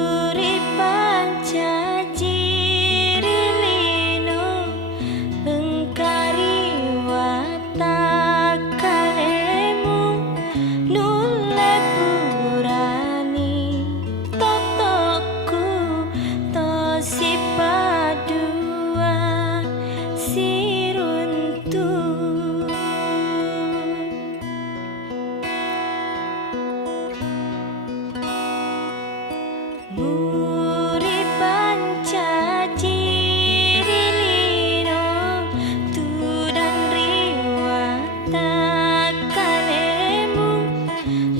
Kuripan cacirilino engkari watakanemu nule purani totoku tosi padua siruntu Muripan cacirilino tudan riwatakanemu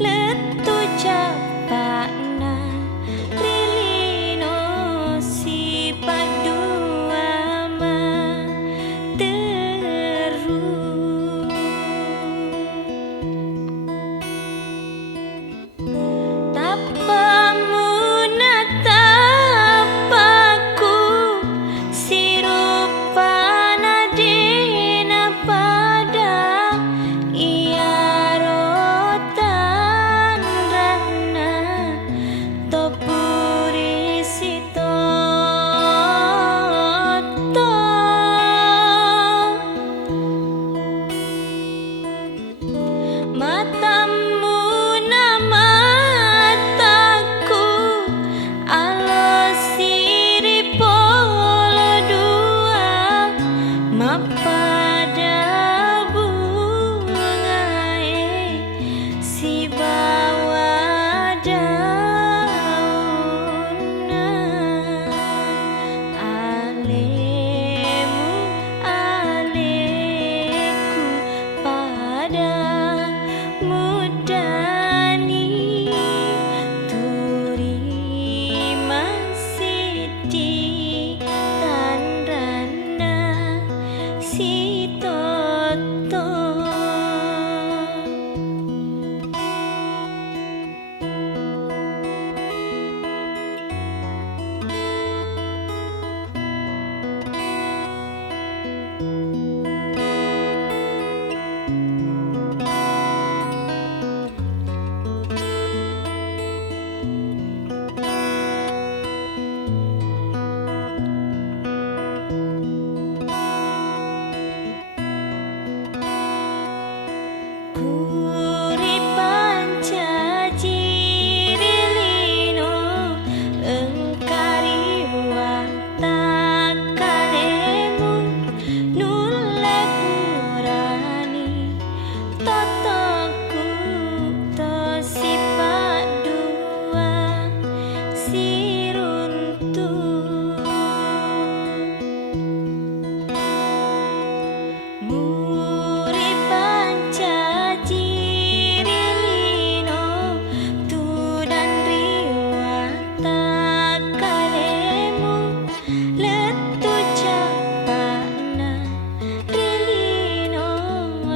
letu capakna rilino si padua ma teru tapamu matamu namataku alo siri polo dua mapada bungae si bawa dauna alemu aleku pada mudani turi masidi tanrana si toto Kuripan cacirilino engkari watakanemu nule purani totoku tosi padua siruntu Muripan cacirilino tudan riwatakanemu letu capakna rilino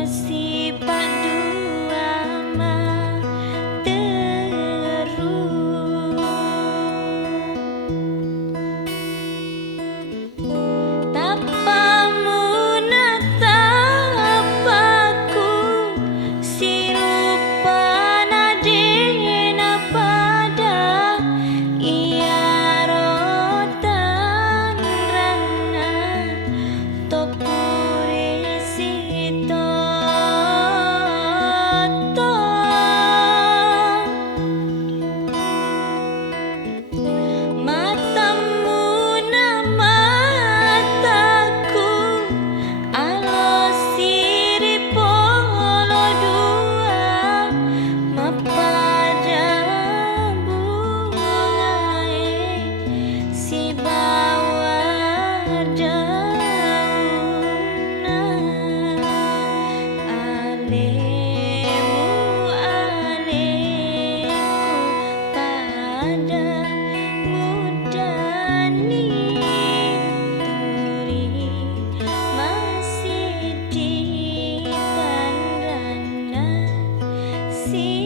si padua ma teru kasih